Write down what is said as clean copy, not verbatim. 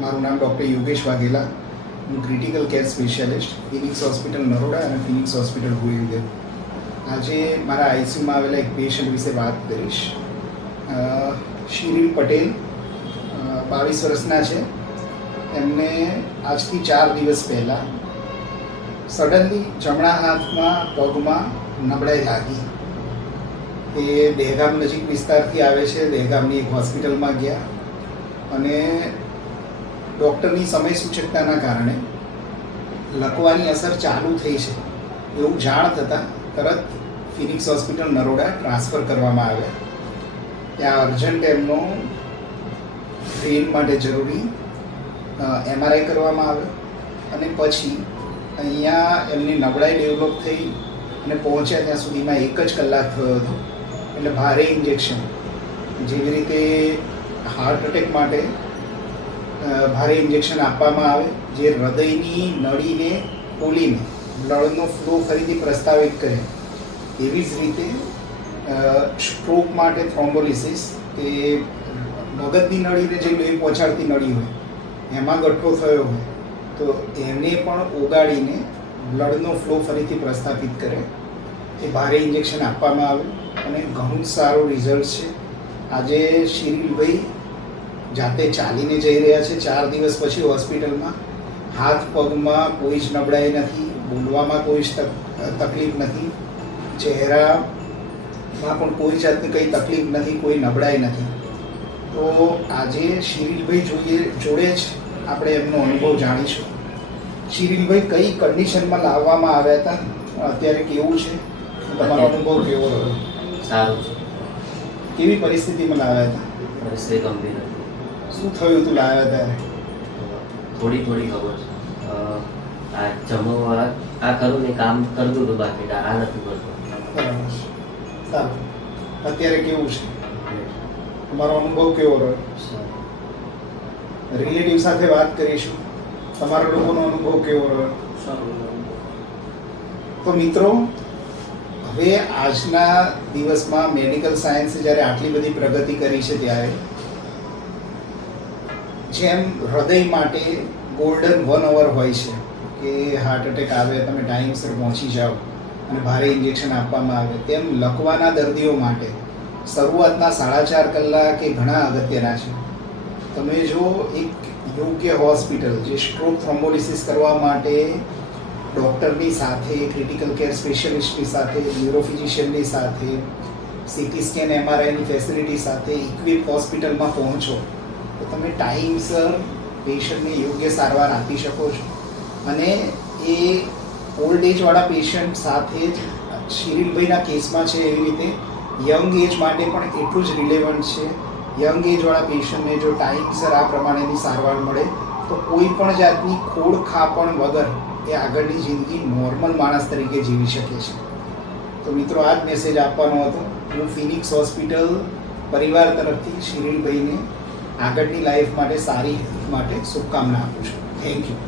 મારું નામ ડૉક્ટર યોગેશ વાઘેલા. હું critical care specialist Phoenix hospital Naroda અને ફિનિક્સ હોસ્પિટલ ગોવિંદદેવ. આજે મારા આઈસીયુમાં આવેલા એક પેશન્ટ વિશે વાત કરીશ. શિરીલ પટેલ 22 વર્ષના છે. એમને આજથી 4 દિવસ પહેલાં સડનલી જમણા હાથમાં પગમાં નબળાઈ લાગી. એ દહેગામ નજીક વિસ્તારથી આવે છે. દહેગામની એક હોસ્પિટલમાં ગયા અને ડૉક્ટરની સમય સૂચકતાના કારણે લકવાની અસર ચાલુ થઈ છે એવું જાણ થતાં તરત ફિનિક્સ હોસ્પિટલ નરોડા ટ્રાન્સફર કરવામાં આવ્યા. ત્યાં અર્જન્ટ એમનો બ્રેન માટે જરૂરી MRI કરવામાં આવ્યો અને પછી અહીંયા એમની નબળાઈ ડેવલપ થઈ અને પહોંચ્યા ત્યાં સુધીમાં 1 જ કલાક થયો હતો. એટલે ભારે ઇન્જેક્શન, જેવી રીતે હાર્ટ એટેક માટે ભારે ઇન્જેક્શન આપવામાં આવે જે હૃદયની નળીને ખોલીને બ્લડનો ફ્લો ફરીથી પ્રસ્તાવિત કરે, એવી જ રીતે સ્ટ્રોક માટે થ્રોમ્બોલિસિસ કે મગજની નળીને જે લોહી પહોંચાડતી નળી હોય એમાં ગઠ્ઠો થયો હોય તો એને પણ ઓગાળીને બ્લડનો ફ્લો ફરીથી પ્રસ્થાપિત કરે એ ભારે ઇન્જેક્શન આપવામાં આવ્યું અને ઘણું સારું રિઝલ્ટ છે. આજે શિરીલભાઈ જાતે ચાલીને જઈ રહ્યા છે 4 દિવસ પછી હોસ્પિટલમાં. હાથ પગમાં કોઈ જ નબળાઈ નથી, બોલવામાં કોઈ જ તકલીફ નથી, ચહેરામાં પણ કોઈ જાતની કંઈ તકલીફ નથી, કોઈ નબળાઈ નથી. તો આજે શિરીલભાઈ જોડે જ આપણે એમનો અનુભવ જાણીશું. શિરીલભાઈ કઈ કન્ડિશનમાં લાવવામાં આવ્યા હતા, અત્યારે કેવું છે, તમારો અનુભવ કેવો રહ્યો? સારું છે. કેવી પરિસ્થિતિમાં લાવ્યા હતા? પરિસ્થિતિ ગંભીર હતી. શું થયું હતું લાવ્યા ત્યારે? થોડી ખબર છે. આ જમવા આ કરું ને કામ કરતું હતું, બાકી આ નથી કરતો. બરાબર. સારું. અત્યારે કેવું છે? તમારો અનુભવ કેવો રહ્યો? રિલેટિવ સાથે વાત કરીશું. તમારા લોકોનો અનુભવ કેવો રહ્યો? તો મિત્રો, હવે આજના દિવસમાં મેડિકલ સાયન્સે જ્યારે આટલી બધી પ્રગતિ કરી છે ત્યારે જેમ હૃદય માટે ગોલ્ડન 1 અવર હોય છે કે હાર્ટ એટેક આવે તમે ટાઈમસર પહોંચી જાઓ અને ભારે ઇન્જેક્શન આપવામાં આવે, તેમ લકવાના દર્દીઓ માટે શરૂઆતના 4.5 કલાક એ ઘણા અગત્યના છે. તમે જો એક યોગ્ય હોસ્પિટલ જે સ્ટ્રોક થ્રોમ્બોલિસિસ કરવા માટે ડૉક્ટરની સાથે, ક્રિટિકલ કેર સ્પેશિયાલિસ્ટની સાથે, ન્યુરોફિઝિશિયનની સાથે, CT સ્કેન MRIની ફેસિલિટી સાથે ઇક્વિપ હોસ્પિટલમાં પહોંચો તો તમે ટાઈમસર પેશન્ટને યોગ્ય સારવાર આપી શકો છો. અને એ ઓલ્ડ એજવાળા પેશન્ટ સાથે જ શિરીલભાઈના કેસમાં છે એવી રીતે યંગ એજ માટે પણ એટલું જ રિલેવન્ટ છે. યંગ એજવાળા પેશન્ટને જો ટાઈમસર આ પ્રમાણેની સારવાર મળે તો કોઈ પણ જાતની ખોડખાપણ વગર એ આગળની જિંદગી નોર્મલ માણસ તરીકે જીવી શકે છે. તો મિત્રો, આ જ મેસેજ આપવાનો હતો. હું ફિનિક્સ હોસ્પિટલ પરિવાર તરફથી શિરીલભાઈને આગળની લાઈફ માટે, સારી માટે શુભકામના આપું છું. Thank you.